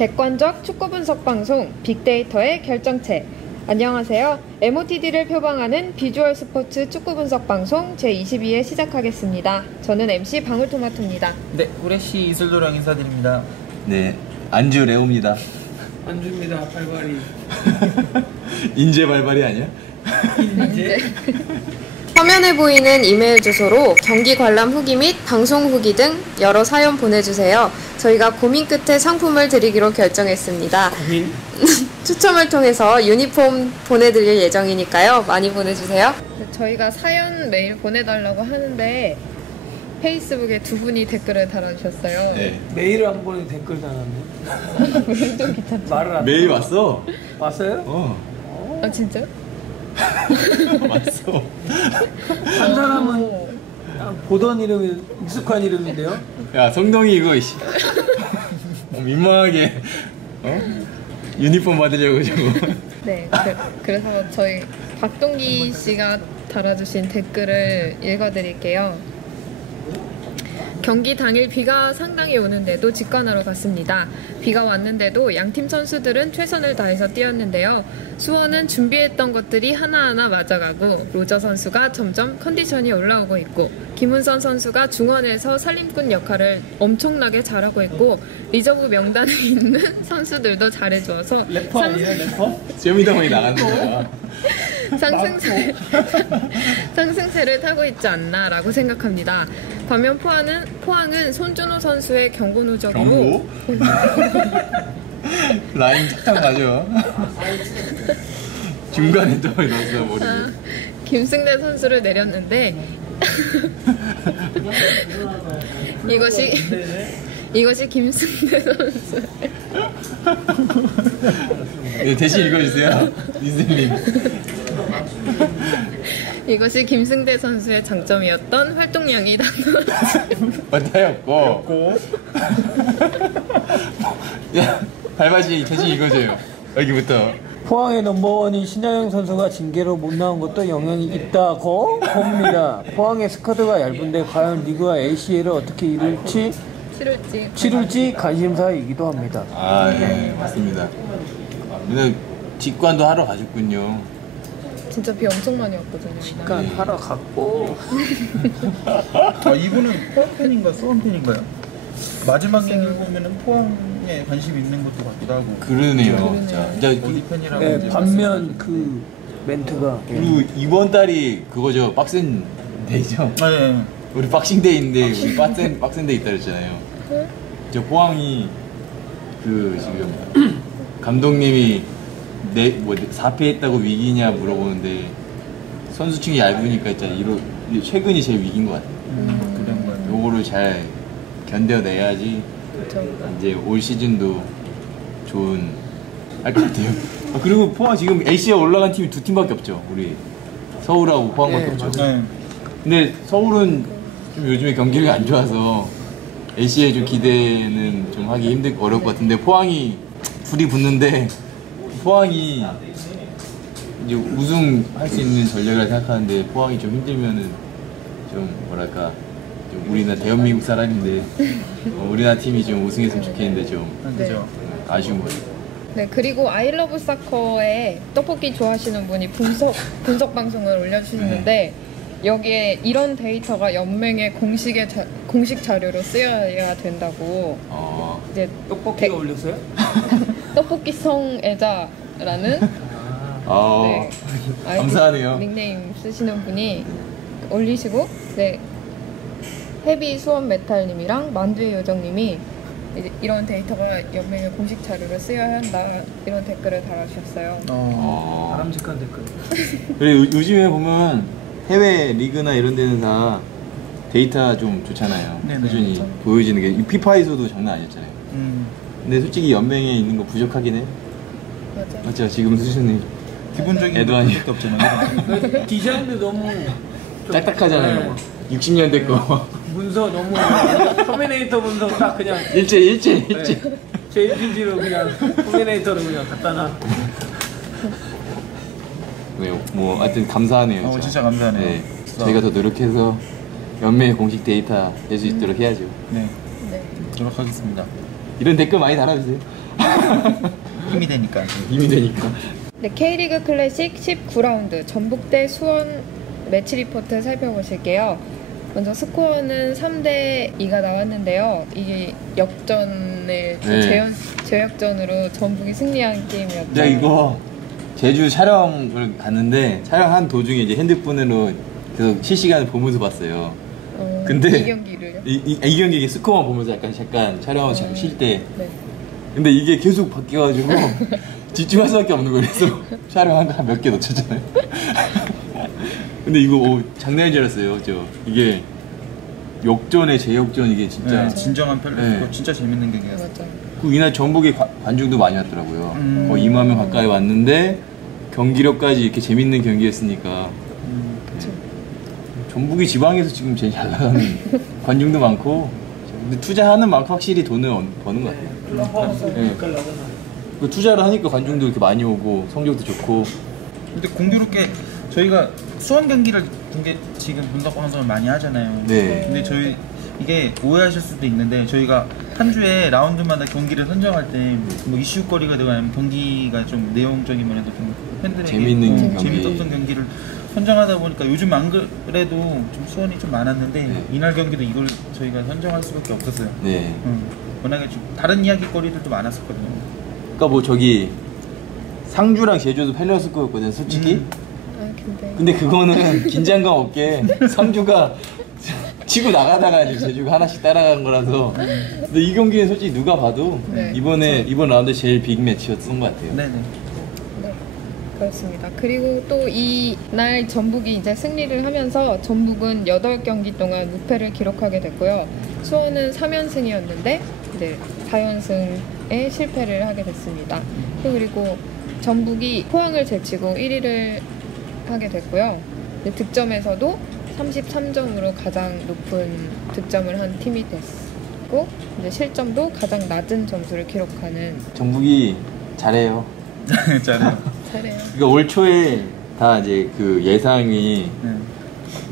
객관적 축구 분석 방송 빅데이터의 결정체. 안녕하세요. MOTD를 표방하는 비주얼 스포츠 축구 분석 방송 제22회 시작하겠습니다. 저는 MC 방울토마토입니다. 네, 후레쉬 이슬도랑 인사드립니다. 네, 안주 레오입니다. 안주입니다. 발발이. 인제 발발이 아니야? 인제. 화면에 보이는 이메일 주소로 경기 관람 후기 및 방송 후기 등 여러 사연 보내주세요. 저희가 고민 끝에 상품을 드리기로 결정했습니다. 고민? 추첨을 통해서 유니폼 보내드릴 예정이니까요. 많이 보내주세요. 저희가 사연 메일 보내달라고 하는데 페이스북에 두 분이 댓글을 달아주셨어요. 네. 메일을 한 번에 댓글 달았네. 좀 귀찮죠? 말을 안 메일 왔어. 왔어요? 아 진짜? 왔어. 한 사람은 보던 이름이 익숙한 이름인데요. 야, 성동이 이거 씨. 민망하게 유니폼 받으려고 저거. 네, 그래서 저희 박동기 씨가 달아주신 댓글을 읽어드릴게요. 경기 당일 비가 상당히 오는데도 직관하러 갔습니다. 비가 왔는데도 양팀 선수들은 최선을 다해서 뛰었는데요. 수원은 준비했던 것들이 하나하나 맞아가고 로저 선수가 점점 컨디션이 올라오고 있고 김은선 선수가 중원에서 살림꾼 역할을 엄청나게 잘하고 있고 리저브 명단에 있는 선수들도 잘해줘서 래퍼 아니에요? 래퍼? 쇼미더머니 나가는 거야. 상승세를 타고 있지 않나라고 생각합니다. 반면 포항은 손준호 선수의 경고 누적으로 경고? 라인 착착 맞아. 중간에 또 넣었어 머리를. 김승대 선수를 내렸는데 이것이 김승대 선수. 네, 대신 읽어주세요, 이슬님. 이것이 김승대 선수의 장점이었던 활동량이다. 맞아요. 야, 발바지 대신 읽어줘요. 여기부터. 포항의 넘버원인 신하영 선수가 징계로 못 나온 것도 영향이 있다고 봅니다. 포항의 스쿼드가 얇은데 과연 리그와 ACL을 어떻게 치룰지 관심사이기도 합니다. 아, 네, 맞습니다. 근데 직관도 하러 가셨군요. 진짜 비 엄청 많이 왔거든요. 직관 하러 갔고. 이분은 포항 팬인가 수원 팬인가요? 마지막 경기 보면은 포항에 관심 있는 것도 같기도 하고. 그러네요. 진짜 어디 팬이라고. 네, 이제 반면 그 멘트가. 그리고 이번 달이 그거죠. 빡센 데이죠. 네. 우리 박싱 데이인데 우리 빡센 데이 있다 그랬잖아요. 저 포항이 그 지금 감독님이 4패했다고 위기냐 물어보는데 선수층이 얇으니까 진짜 최근이 제일 위기인 것 같아요. 그런 거예요. 요거를 잘 견뎌내야지 이제 올 시즌도 좋은 할 것 같아요. 그리고 포항 지금 AC에 올라간 팀이 두 팀밖에 없죠. 우리 서울하고 포항밖에 네, 없죠. 네. 근데 서울은 좀 요즘에 경기가 안 좋아서 AC에 좀 기대는 좀 하기 어려울 것 같은데 포항이 둘이 붙는데 포항이 이제 우승할 수 있는 전략이라 생각하는데 포항이 좀 힘들면은 좀 뭐랄까 좀 우리나라 대한민국 사람인데 우리나라 팀이 좀 우승했으면 좋겠는데 좀 그죠. 아쉬운 거죠. 네, 그리고 아이러브 사커에 떡볶이 좋아하시는 분이 분석 방송을 올려주시는데 여기에 이런 데이터가 연맹의 공식 자료로 쓰여야 된다고. 이제 떡볶이가 올렸어요? 떡볶이 성애자라는 네, 감사하네요. 닉네임 쓰시는 분이 올리시고, 네, 헤비 수원 메탈님이랑 만두의 요정님이 이제 이런 데이터가 연맹의 공식 자료로 쓰여야 한다 이런 댓글을 달아주셨어요. 바람직한 댓글. 그리고 요즘에 보면 해외 리그나 이런 데는 다 데이터 좀 좋잖아요. 네네. 수준이 보여지는 게 피파에서도 장난 아니었잖아요. 근데 솔직히 연맹에 있는 거 부족하긴 해. 맞아. 맞죠? 지금 수준이 기본적인 애도 아니고. 것도 없잖아요. 디자인도 너무 좀 딱딱하잖아요. 60년대 거. 문서 너무 터미네이터 문서 딱 그냥 일제. JPG로 그냥 터미네이터로 그냥 갖다 놔. 네, 뭐 하여튼 감사하네요. 진짜 감사하네요. 네, 저희가 더 노력해서 연맹 공식 데이터 낼 수 있도록 해야죠. 네. 네. 노력하겠습니다. 이런 댓글 많이 달아주세요. 힘이 되니까. 힘이 되니까. 네, K리그 클래식 19라운드 전북대 수원 매치 리포트 살펴보실게요. 먼저 스코어는 3대2가 나왔는데요. 이게 역전을 네. 재역전으로 전북이 승리한 게임이었죠. 제가 이거 제주 촬영을 갔는데 촬영한 도중에 이제 핸드폰으로 계속 실시간을 보면서 봤어요. 근데 이 경기를요? 이 경기 이게 스코어만 보면서 약간 잠깐 쉴 때. 네. 근데 이게 계속 바뀌어가지고 집중할 수밖에 없는 거예요. 그래서 촬영한 거 한 몇 개 놓쳤잖아요. 근데 이거 장난인 줄 알았어요. 이게 역전에 재역전 이게 진짜. 네, 진정한 펠레. 네. 진짜 재밌는 경기였어요. 맞아. 그 이날 전북에 관중도 많이 왔더라고요. 음. 거의 2만 명 가까이 왔는데 경기력까지 이렇게 재밌는 경기였으니까. 그쵸. 전북이 지방에서 지금 제일 잘 나가는 관중도 많고, 근데 투자하는 만큼 확실히 돈을 버는 것 같아요. 네. 그 투자를 하니까 관중도 이렇게 많이 오고 성적도 좋고. 근데 공교롭게 저희가 수원 경기를 지금 분석 방송을 많이 하잖아요. 네. 근데 저희 이게 오해하실 수도 있는데 저희가 한 주에 라운드마다 경기를 선정할 때 뭐 이슈거리가 되거나 아니면 경기가 좀 내용적인 면에서 좀 팬들에게 재밌는 경기. 재밌었던 경기를 선정하다 보니까 요즘 안 그래도 좀 수원이 좀 많았는데 네. 이날 경기도 이걸 저희가 선정할 수밖에 없었어요. 네. 워낙에 좀 다른 이야기거리들도 많았었거든요. 그러니까 뭐 상주랑 제주도 펠렸을 거였거든, 솔직히. 아 근데 근데 그거는 긴장감 없게 상주가 치고 나가다가 이제 제주가 하나씩 따라간 거라서. 근데 이 경기는 솔직히 누가 봐도 네. 이번 라운드 제일 빅 매치였던 것 같아요. 네네. 네, 그렇습니다. 그리고 또 이날 전북이 이제 승리를 하면서 전북은 8경기 동안 무패를 기록하게 됐고요. 수원은 3연승이었는데 이제 4연승에 실패를 하게 됐습니다. 그리고 전북이 포항을 제치고 1위를 하게 됐고요. 득점에서도 33점으로 가장 높은 득점을 한 팀이 됐고, 이제 실점도 가장 낮은 점수를 기록하는. 전북이 잘해요. 잘해요. 잘해요. 그러니까 올 초에 다 이제 그 예상이 네.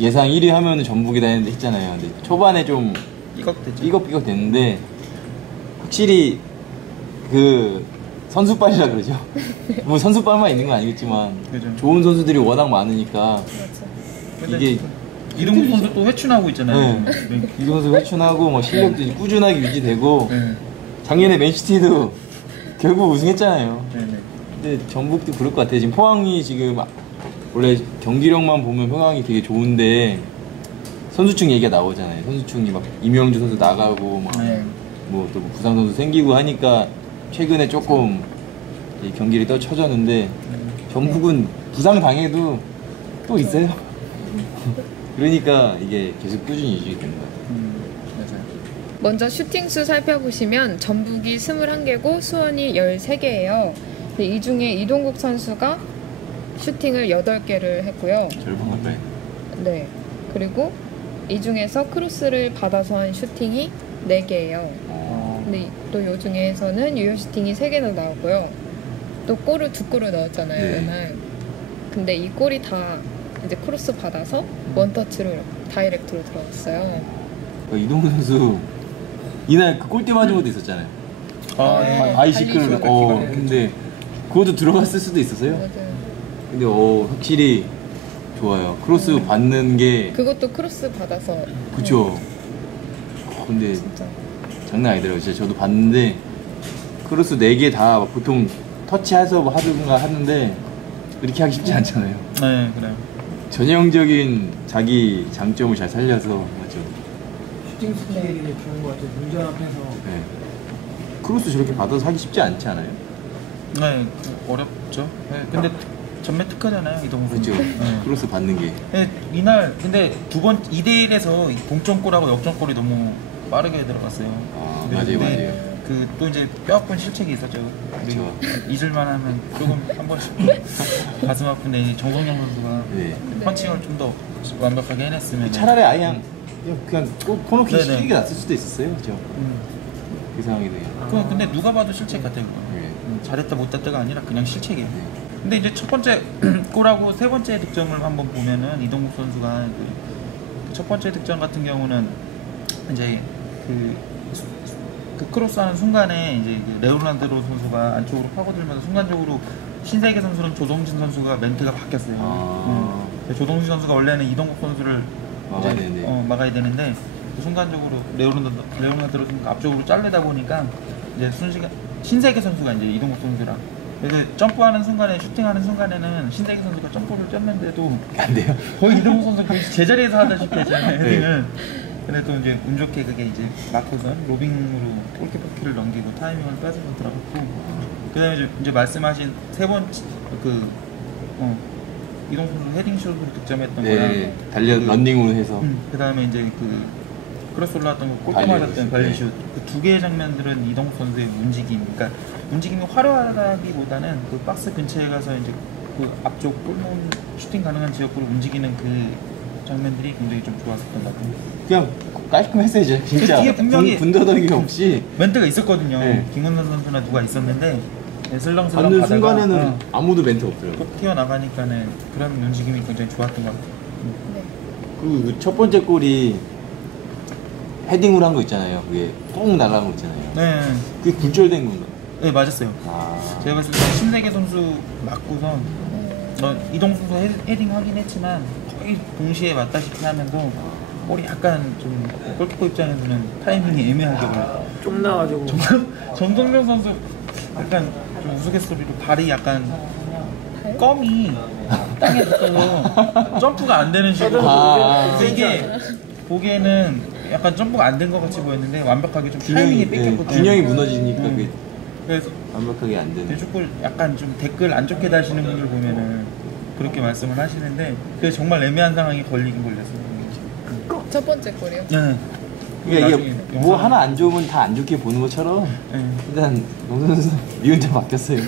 예상 1위 하면은 전북이다 했잖아요. 근데 초반에 좀 삐걱대죠. 삐걱삐걱 됐는데 확실히 그 선수빨이라 그러죠. 뭐 선수빨만 있는 건 아니겠지만 그죠. 좋은 선수들이 워낙 많으니까 맞아. 근데 이게 이동국 선수 또 회춘하고 있잖아요. 네. 이 선수 회춘하고 뭐 실력도 이제 꾸준하게 유지되고 네. 작년에 맨시티도 결국 우승했잖아요. 네네. 근데 전북도 그럴 것 같아요. 지금 포항이 지금 원래 경기력만 보면 포항이 되게 좋은데 선수층 얘기가 나오잖아요. 선수층이 막 임영주 선수 나가고 막 네. 뭐 또 부상 선수 생기고 하니까 최근에 조금 이 경기를 떠쳐졌는데 전북은 부상 당해도 또 있어요. 그러니까 이게 계속 꾸준히 유지되는 것 같아요. 맞아요. 먼저 슈팅수 살펴보시면 전북이 21개고 수원이 13개예요. 이 중에 이동국 선수가 슈팅을 8개를 했고요. 절반 가까이. 네. 그리고 이 중에서 크로스를 받아서 한 슈팅이 4개예요. 근데 또 요 중에서는 유효 슈팅이 3개나 나왔고요. 또 골을 2골을 넣었잖아요, 네. 이날. 근데 이 골이 다 이제 크로스 받아서 원터치로 다이렉트로 들어갔어요. 이동훈 선수 이날 그 골대 맞은 것도 있었잖아요. 바이시클. 근데 그것도 들어갔을 수도 있었어요. 맞아요. 근데 확실히 좋아요. 크로스 받는 게 그것도 크로스 받아서. 그쵸. 근데 진짜. 장난 아니더라고요. 진짜 저도 봤는데 크로스 4개 다 보통 터치해서 뭐 하든가 하는데 그렇게 하기 쉽지 않잖아요. 네, 그래요. 전형적인 자기 장점을 잘 살려서 맞죠. 슈팅 스킬이 되게 좋은 것 같아요. 문전 앞에서. 네. 크로스 저렇게 받아서 하기 쉽지 않지 않아요? 네, 어렵죠. 네, 근데 전매 특허잖아요, 이동국 그렇죠. 선수. 네. 크로스 받는 게. 네, 이날 근데 2대1에서 동점골하고 역전골이 너무 빠르게 들어갔어요. 아, 네, 맞아요, 근데 맞아요. 그 또 이제 뼈아픈 실책이 있었죠. 그쵸. 잊을만 하면 조금 한 번씩 가슴 아픈데 정성영 선수가 네. 펀칭을 좀 더 완벽하게 해냈으면 차라리 아예 그냥 코너킥 네네. 시키게 놨을 수도 있었어요. 그죠? 그 상황이 되게. 근데 누가 봐도 실책 같아요. 그거. 네. 잘했다 못했다가 아니라 그냥 실책이에요. 네. 근데 이제 첫 번째 골하고 세 번째 득점을 한번 보면은 이동국 선수가 첫 번째 득점 같은 경우는 이제 그 그 크로스하는 순간에 이제 그 레오나르도 선수가 안쪽으로 파고들면서 순간적으로 신세계 선수랑 조동진 선수가 멘트가 바뀌었어요. 조동진 선수가 원래는 이동국 선수를 막아야 되는데. 막아야 되는데 순간적으로 레오나르도 선수가 앞쪽으로 잘리다 보니까 이제 신세계 선수가 이제 이동국 선수랑 그래서 점프하는 순간에 슈팅하는 순간에는 신세계 선수가 점프를 쪘는데도 안 돼요? 거의 이동국 선수 거의 제자리에서 하다시피 했잖아요. 헤딩을. 근데 또 이제 운 좋게 그게 이제 맞고서 로빙으로 골키퍼 키를 넘기고 타이밍을 빼서 들어갔고 그다음에 이제 말씀하신 세 번째 이동국 선수 헤딩슛으로 득점했던 거랑 네, 달려 런닝으로 해서. 그다음에 이제 그 크로스 올라왔던 거 골대 발리슛. 맞았던 발리슛 그 두 개의 장면들은 이동국 선수의 움직임 그러니까 움직임이 화려하다기보다는 그 박스 근처에 가서 이제 그 앞쪽 골문 슈팅 가능한 지역으로 움직이는 그 장면들이 굉장히 좀 좋았었던 것 같아요. 그냥 깔끔했어요, 진짜. 뒤에 분명히 군더더기 없이. 멘트가 있었거든요. 네. 김건선 선수나 누가 있었는데 슬렁슬렁 받는 가다가 순간에는 아무도 멘트 없더라고요. 톡 튀어나가니까는 그런 움직임이 굉장히 좋았던 것 같아요. 네. 그리고 그 첫 번째 골이 헤딩으로 한 거 있잖아요. 그게 뻥 날아간 거 있잖아요. 네, 그게 굴절된 건가? 네 맞았어요. 아. 제가 봤을 때 신세계 선수 맞고선 이동 선수 헤딩 하긴 했지만 거의 동시에 맞다시피 하면서 볼이 약간 좀 골키퍼 입장에서는 타이밍이 애매하게 올라요. 좀 나가지고 정동명 선수 약간 좀 우스갯소리로 발이 약간 껌이 땅에 붙어서 점프가 안 되는 식으로 그래서 이게 보기에는 약간 점프가 안 된 것 같이 보였는데 완벽하게 좀 타이밍이 뺏겼거든요. 균형이 무너지니까 그게 그래서 완벽하게 안 되는. 축구를 약간 좀 댓글 안 좋게 다시는 분들 보면은 그렇게 말씀을 하시는데 그게 정말 애매한 상황이 걸리긴 걸렸어요. 첫 번째 골이요. 네. 그러니까 이게 나중에 뭐 영상- 하나 안 좋으면 다 안 좋게 보는 것처럼 네. 일단 농 선수 미운자 바뀌었어요.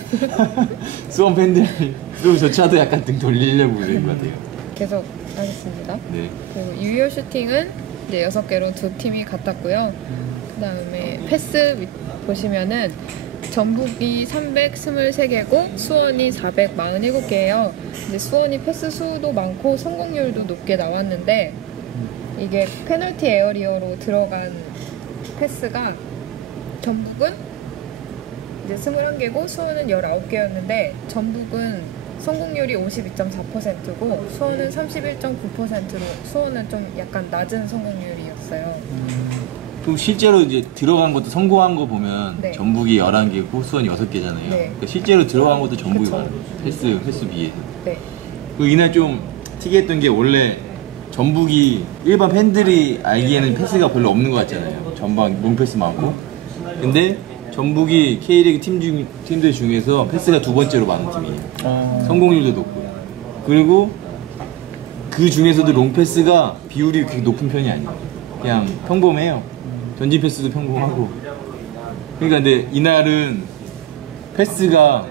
수원 팬들도 조차도 약간 등 돌리려고 그런 것 같아요. 계속 하겠습니다. 네. 그리고 유효 슈팅은 이제 6개로 두 팀이 같았고요. 그 다음에 패스 보시면은 전북이 323개고 수원이 447개예요. 이제 수원이 패스 수도 많고 성공률도 높게 나왔는데 이게 페널티 에어리어로 들어간 패스가 전북은 이제 21개고 수원은 19개였는데 전북은 성공률이 52.4%고 수원은 31.9%로 수원은 좀 약간 낮은 성공률이었어요. 그럼 실제로 이제 들어간 것도 성공한 거 보면 네. 전북이 11개고 수원이 6개잖아요. 네. 그러니까 실제로 들어간 것도 전북이 그쵸. 많아요. 패스 비해서. 네. 그 이날 좀 특이했던 게 원래 전북이 일반 팬들이 알기에는 패스가 별로 없는 것 같잖아요. 전방 롱패스 많고. 근데 전북이 K리그 팀들 중에서 패스가 두 번째로 많은 팀이에요. 성공률도 높고. 그리고 그 중에서도 롱패스가 비율이 그렇게 높은 편이 아니에요. 그냥 평범해요. 전진 패스도 평범하고. 그러니까 근데 이날은 패스가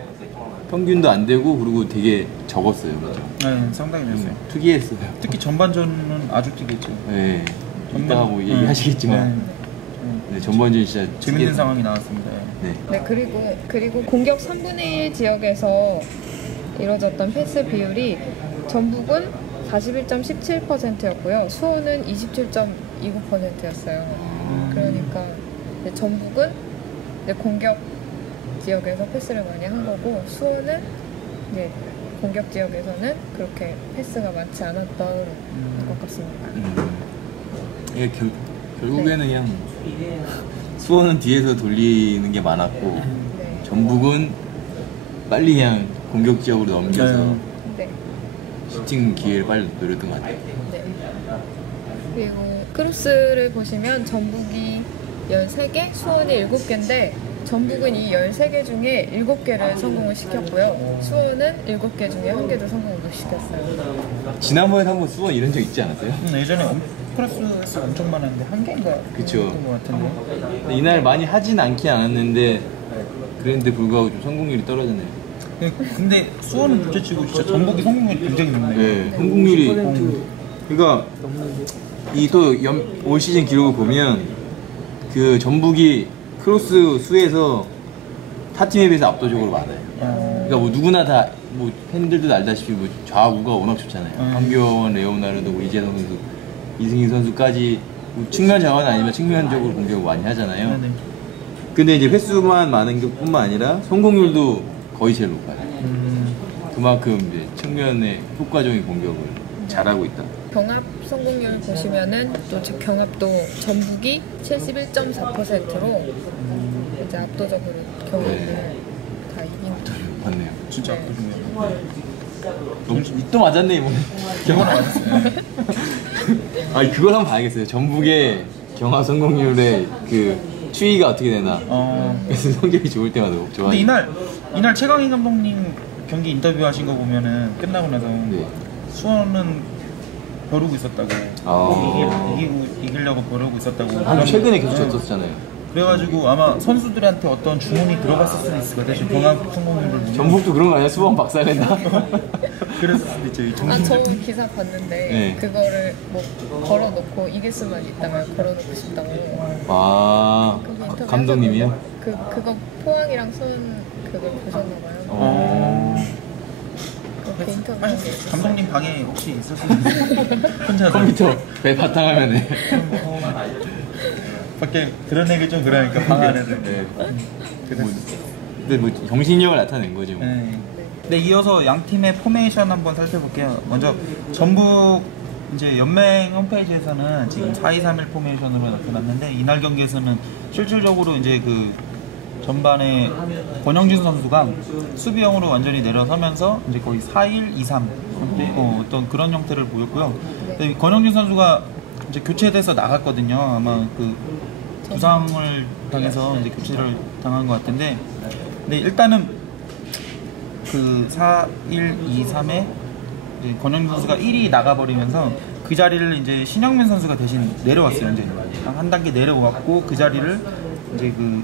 평균도 안 되고 그리고 되게 적었어요. 그죠? 네, 상당히 좋았어요. 특이했어요. 특히 전반전은 아주 특이했죠. 네. 전반- 이따가 뭐 얘기하시겠지만 네, 전반전 진짜 재밌는 특이했어요. 상황이 나왔습니다. 네. 네, 그리고 공격 3분의 1 지역에서 이루어졌던 패스 비율이 전북은 41.17%였고요. 수원은 27.29%였어요. 그러니까 이제 전북은 이제 공격 지역에서 패스를 많이 한 거고 수원은 이제 공격 지역에서는 그렇게 패스가 많지 않았던 것 같습니다. 이게 결국에는 그냥 수원은 뒤에서 돌리는 게 많았고 네. 전북은 빨리 그냥 공격 지역으로 넘겨서 네. 슈팅 기회를 빨리 노렸던 것 같아요. 네. 그리고 크로스를 보시면 전북이 13개, 수원이 7개인데 전북은 이 13개 중에 7개를 성공을 시켰고요. 수원은 7개 중에 1개도 성공을 못 시켰어요. 지난번에 한번 수원 이런 적 있지 않았어요? 예전에 크로스 엄청 많았는데 한 개인가 그쵸. 했던 것 같은데. 근데 이날 많이 하진 않긴 않았는데 그랬는데 불구하고 좀 성공률이 떨어졌네요. 근데 수원은 둘째치고 진짜 전북이 성공률이 굉장히 높네요. 네, 성공률이 그러니까 이 또 올 시즌 기록을 보면 그 전북이 크로스 수에서 타 팀에 비해서 압도적으로 많아요. 그러니까 뭐 누구나 다 뭐 팬들도 알다시피 뭐 좌우가 워낙 좋잖아요. 황교안, 레오나르도, 뭐 이재동 선수, 이승희 선수까지 뭐 측면 자원은 아니지만 측면적으로 공격을 많이 하잖아요. 네. 근데 이제 횟수만 많은 것뿐만 아니라 성공률도 거의 제일 높아요. 그만큼 이제 측면의 효과적인 공격을 잘하고 있다. 경합 성공률 보시면은 또 경합도 전북이 71.4%로 이제 압도적으로 경합을 네. 다 이긴. 맞네요. 진짜 네. 압도적이네요. 또 맞았네 이번에. 경험을 맞았어요. 아니 그걸 한번 봐야겠어요. 전북의 경합 성공률의 그 추이가 어떻게 되나. 그래서 성적이 좋을 때마다 좋아요. 근데 이날 최강희 감독님 경기 인터뷰하신 거 보면은 끝나고 나서 네. 수원은 벼르고 있었다고. 꼭 이기려고 벼르고 있었다고. 최근에 계속 네. 졌었잖아요. 그래가지고 아마 선수들한테 어떤 주문이 들어갔을 수도 있을 것 같아요. 경합 성공률을 보면. 전북도 그런 거 아니야? 수원 박살냈나? 그랬을 수도 있죠. 이 아, 저 정신적인. 기사 봤는데 네. 그거를 뭐 걸어놓고 이길 수만 있다면 걸어놓고 싶다고. 아 그거 인터뷰 감독님이요? 그거 포항이랑 손 그걸 보셨나봐요. 그렇게 인터뷰한 게 있었어요. 감독님 방에 혹시 있었어요? 혼자 컴퓨터 배 바탕화면에. 밖에 드러내기 좀 그러니까 방 안에서. 네. 그래서. 근데 뭐 정신력을 나타낸 거죠. 뭐. 네. 네, 이어서 양 팀의 포메이션 한번 살펴볼게요. 먼저 전북 이제 연맹 홈페이지에서는 지금 4-2-3-1 포메이션으로 나타났는데 이날 경기에서는 실질적으로 이제 그 전반에 권영진 선수가 수비형으로 완전히 내려서면서 이제 거의 4-1-2-3 어떤 그런 형태를 보였고요. 근데 권영진 선수가 이제 교체돼서 나갔거든요. 아마 그 부상을 당해서 이제 교체를 당한 것 같은데, 근데 일단은 그 4-1-2-3에 권영진 선수가 1위 나가버리면서 그 자리를 이제 신영민 선수가 대신 내려왔어요. 이제 한 단계 내려왔고 그 자리를 이제 그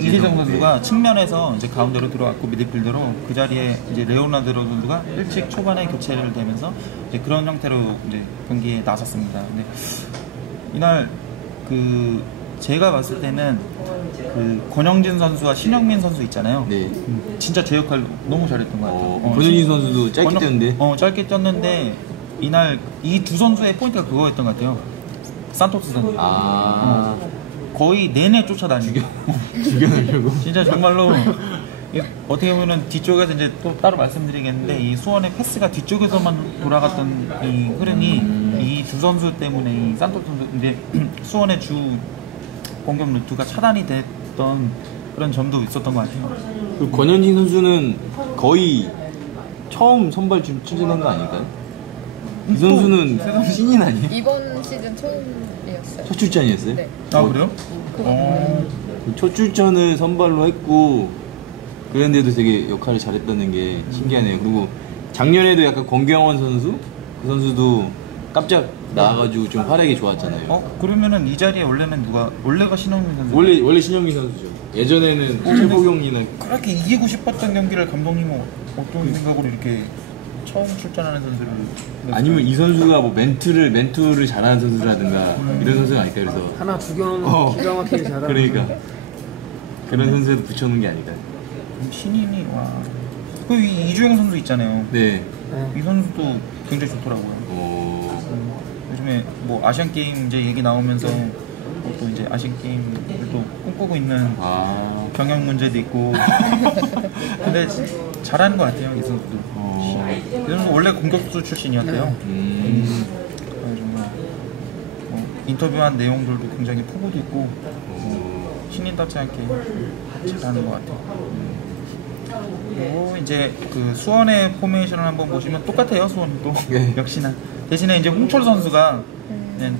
이재정 선수가 측면에서 이제 가운데로 들어왔고 미드필더로 그 자리에 이제 레오나르도 선수가 일찍 초반에 교체를 되면서 이제 그런 형태로 이제 경기에 나섰습니다. 근데 이날 그 제가 봤을 때는 그 권영진 선수와 신영민 선수 있잖아요. 네. 진짜 제 역할 너무 잘했던 것 같아요. 권영진 선수도 짧게 뛰었는데. 짧게 뛰었는데 이날 이 두 선수의 포인트가 그거였던 것 같아요. 산토스 선수. 거의 내내 쫓아다니고 죽여내려고. 진짜 정말로 어떻게 보면 뒤쪽에서 이제 또 따로 말씀드리겠는데 이 수원의 패스가 뒤쪽에서만 돌아갔던 이 흐름이 이 두 선수 때문에 이 산토스 선수 이제 수원의 주 공격 루트가 차단이 됐던 그런 점도 있었던 것 같아요. 그 권현진 선수는 거의 처음 선발 출전한 거 아닐까요? 이 선수는 신인 아니에요? 이번 시즌 처음이었어요. 첫 출전이었어요? 네. 아 그래요? 첫 출전을 선발로 했고 그런데도 되게 역할을 잘했다는 게 신기하네요. 그리고 작년에도 약간 권경원 선수? 그 선수도 깜짝 나와가지고 좀 활약이 좋았잖아요. 그러면은 이 자리에 원래는 원래가 신영민 선수? 원래 신영민 선수죠. 예전에는 최보경이나 그렇게 이기고 싶었던 경기를 감독님은 어떤 생각으로 이렇게 처음 출전하는 선수를 아니면 이 선수가 뭐 멘투를 잘하는 선수라든가 이런 선수가 아닐까. 그래서 하나 주경 기가 막히게 잘하는. 그러니까 그런 선수에도 붙여놓은 게 아닐까. 신인이 와. 그 이주영 선수 있잖아요. 네. 이 선수도 굉장히 좋더라고요. 요즘에 뭐 아시안 게임 이제 얘기 나오면서 또 이제 아시안 게임을 또 꿈꾸고 있는 경영 문제도 있고. 근데 잘하는 것 같아요, 이 선수도. 이 선수 원래 공격수 출신이었대요. 정말 인터뷰한 내용들도 굉장히 포부도 있고 신인답지 않게 잘하는 것 같아요. 그리고 이제 그 수원의 포메이션을 한번 보시면 똑같아요. 수원도 역시나 대신에 이제 홍철 선수가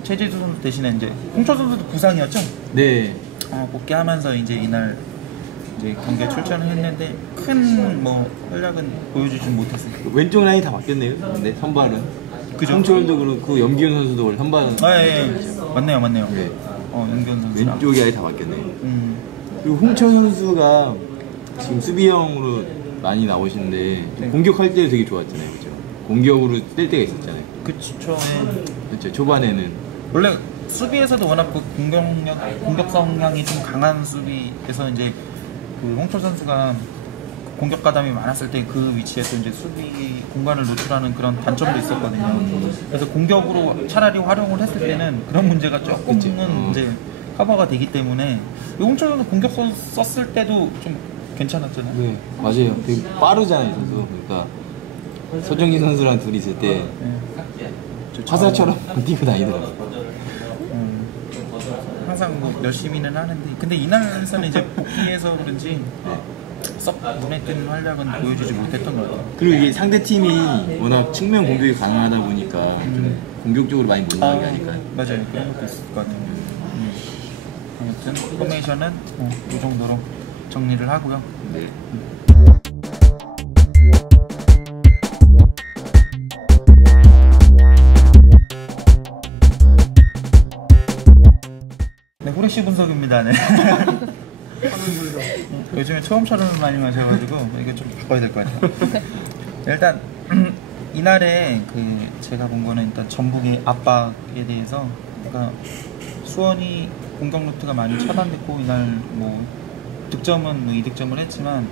최재수 선수 대신에 이제 홍철 선수도 부상이었죠. 네. 복귀하면서 이제 이날 이제 경기에 출전을 했는데 큰 뭐 활약은 보여주진 못했어요. 왼쪽 라인이 다 바뀌었네요. 근데 선발은. 그죠? 홍철도 그렇고 염기훈 선수도 원래 선발은. 맞네요. 네. 연기훈 선수. 왼쪽이 아예 다 바뀌었네요. 그리고 홍철 선수가 지금 수비형으로 많이 나오시는데 공격할 때 되게 좋았잖아요, 그렇죠? 공격으로 뛸 때가 있었잖아요. 그쵸. 그렇죠. 초반에는 원래 수비에서도 워낙 그 공격 성향이 좀 강한 수비에서 이제 그 홍철 선수가 공격 가담이 많았을 때 그 위치에서 이제 수비 공간을 노출하는 그런 단점도 있었거든요. 그래서 공격으로 차라리 활용을 했을 때는 그런 문제가 조금은 이제 커버가 되기 때문에 홍철 선수 공격 썼을 때도 좀 괜찮았잖아요. 네, 맞아요. 되게 빠르잖아요, 선수. 그러니까 서정진 선수랑 둘이 있을 때 화살처럼 뛰고 다니더라고요. 항상 뭐 열심히는 하는데 근데 이날에서는 이제 복귀해서 그런지 썩 눈에 띄는 활약은 보여주지 못했던 것 같아요. 그리고 이게 상대 팀이 워낙 측면 공격이 가능하다 보니까 좀 공격적으로 많이 못 나가게 하니까요. 맞아요. 그런 것도 있을 것 같아요. 아무튼 포메이션은 이 정도로 정리를 하고요. 네. 네, 후레쉬 분석입니다. 네. 요즘에 처음 촬영을 많이 마셔가지고 이거 좀 바꿔야 될 것 같아요. 일단 이날에 제가 본 거는 일단 전북의 압박에 대해서 그러니까 수원이 공격 루트가 많이 차단됐고 이날 뭐 득점은 뭐 이득점을 했지만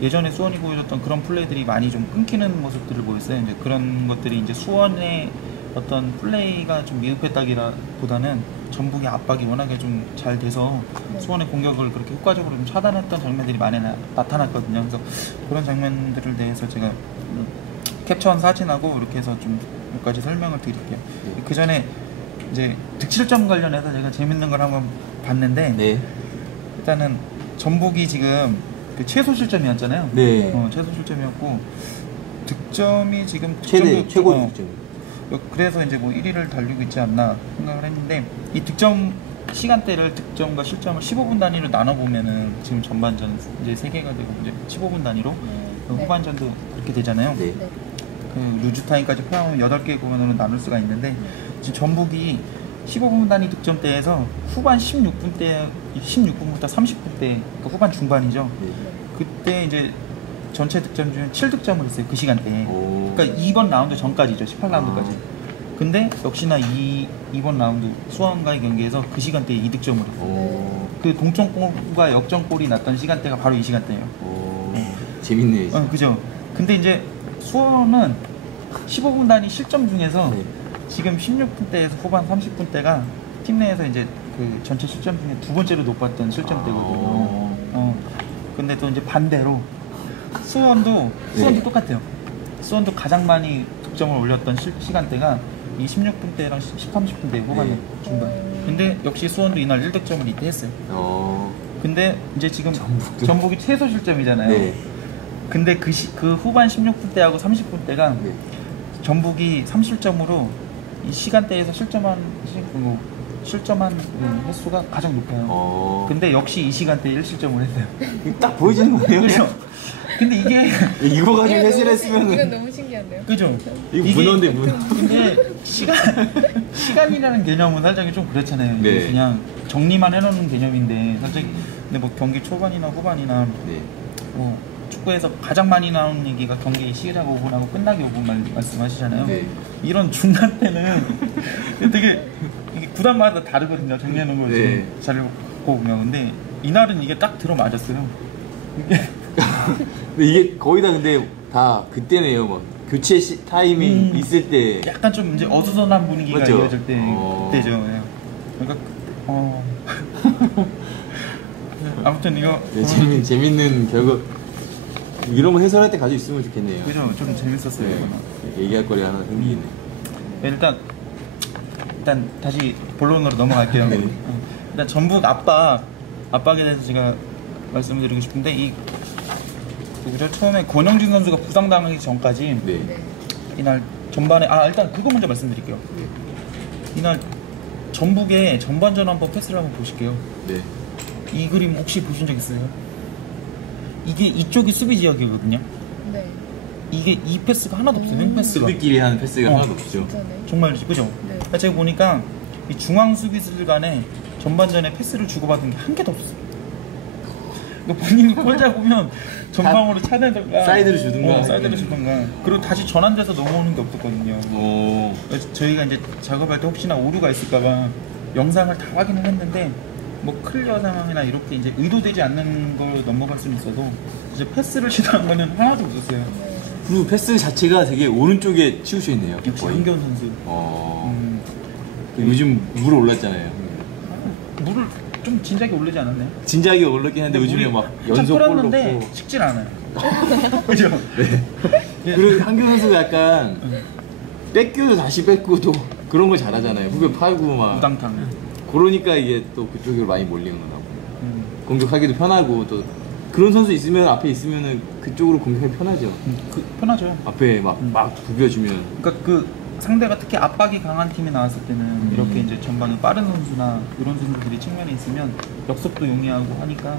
예전에 수원이 보여줬던 그런 플레이들이 많이 좀 끊기는 모습들을 보였어요. 이제 그런 것들이 이제 수원의 어떤 플레이가 좀 미흡했다기보다는 전북의 압박이 워낙에 좀 잘 돼서 수원의 공격을 그렇게 효과적으로 좀 차단했던 장면들이 많이 나타났거든요. 그래서 그런 장면들을 대해서 제가 캡처한 사진하고 이렇게 해서 좀 몇 가지 설명을 드릴게요. 그 전에 이제 득실점 관련해서 제가 재밌는 걸 한번 봤는데 네. 일단은 전북이 지금 그 최소 실점이었잖아요. 네. 최소 실점이었고 득점이 지금 최고 득점. 그래서 이제 뭐 1위를 달리고 있지 않나 생각을 했는데 이 득점 시간대를 득점과 실점을 15분 단위로 나눠 보면은 지금 전반전 이제 3개가 되고 이제 15분 단위로 후반전도 그렇게 되잖아요. 네. 그 루즈 타임까지 포함하면 8개 구간으로 나눌 수가 있는데 지금 전북이 15분 단위 득점대에서 후반 16분부터 30분 대 그러니까 후반 중반이죠. 네. 그때 이제 전체 득점 중에 7득점을 했어요. 그 시간대에. 오. 그러니까 2번 라운드 전까지죠. 18라운드까지. 근데 역시나 이번 라운드 수원과의 경기에서 그 시간대에 2득점을 했어요. 그 동점골과 역전골이 났던 시간대가 바로 이 시간대예요. 재밌네요. 그죠. 근데 이제 수원은 15분 단위 실점 중에서 네. 지금 16분대에서 후반 30분대가 팀 내에서 이제 그 전체 실점 중에 두 번째로 높았던 실점대거든요. 근데 또 이제 반대로 수원도 똑같아요. 수원도 가장 많이 득점을 올렸던 시간대가 이 16분대랑 30분대 후반 중반. 근데 역시 수원도 이날 1득점을 이때 했어요. 근데 이제 지금 전북이 최소 실점이잖아요. 네. 근데 그 후반 16분대하고 30분대가 전북이 3실점으로 이 시간대에서 실점한 횟수가 가장 높아요. 근데 역시 이 시간대에 1실점을 했어요. 딱 보여지는 거예요. 그렇죠. 근데 이게 이거 가지고 해설 이건 했으면 너무 신기한데요. 그죠? 이거 문어인데 문어. 근데 시간이라는 개념은 살짝 좀 그렇잖아요. 네. 그냥 정리만 해놓는 개념인데 살짝 근데 뭐 경기 초반이나 후반이나 네. 뭐 축구에서 가장 많이 나오는 얘기가 경기 시작 5분하고 끝나기 5분 말씀하시잖아요. 네. 이런 중간 때는 되게 이게 구단마다 다르거든요. 정리하는 걸 네. 잘 보면 근데 이날은 이게 딱 들어맞았어요. 이게 근데 이게 거의 다 근데 다 그때네요. 막 교체 타이밍 있을 때 약간 좀 이제 어수선한 분위기가 맞죠? 이어질 때 그때죠. 예. 그러니까 아무튼 이거 네, 재밌는 결과 이런 거 해설할 때 가지고 있으면 좋겠네요. 그죠? 좀 재밌었어요. 네. 이거는. 얘기할 거리 하나 생기네. 네, 일단 다시 본론으로 넘어갈게요. 네. 일단 전북 압박에 대해서 제가 말씀드리고 싶은데 그죠? 처음에 권영진 선수가 부상당하기 전까지 네. 이날 전반에 일단 그거 먼저 말씀드릴게요. 이날 전북의 전반전 한번 패스를 한번 보실게요. 네. 이 그림 혹시 보신 적 있어요? 이게 이쪽이 수비 지역이거든요. 네. 이게 이 패스가 하나도 없어요. 횡 패스가. 수비끼리 하는 패스가 하나도 없죠. 진짜네. 정말 그죠? 네. 제가 보니까 이 중앙 수비수들 간에 전반전에 패스를 주고받은 게 한 개도 없어요. 그러니까 본인이 골 잡으면 전방으로 차내던가 사이드를 주든가. 사이드를 주든가 그리고 다시 전환돼서 넘어오는 게 없었거든요. 그래서 저희가 이제 작업할 때 혹시나 오류가 있을까봐 영상을 다 확인을 했는데 뭐 클리어 상황이나 이렇게 이제 의도되지 않는 걸 넘어갈 수는 있어도 이제 패스를 시도한 거는 하나도 없었어요. 그리고 패스 자체가 되게 오른쪽에 치우쳐 있네요. 역시 거의. 한겨운 선수. 요즘 물 올랐잖아요. 물을 좀 진작에 오르지 않았나요? 진작에 올랐긴 한데 요즘에 막 연속 골 풀었는데 넣고. 식질 않아요. 그죠? 그리고 한규 선수가 약간 뺏겨도 다시 뺏고도 그런 걸 잘하잖아요. 후배 팔고 막. 우당탕. 그러니까 이게 또 그쪽으로 많이 몰리는 거나 보고. 공격하기도 편하고 또 그런 선수 있으면 앞에 있으면은 그쪽으로 공격하기 편하죠. 편하죠. 앞에 막 부벼주면. 그러니까 그 상대가 특히 압박이 강한 팀이 나왔을 때는 이렇게 이제 전방에 빠른 선수나 이런 선수들이 측면에 있으면 역습도 용이하고 하니까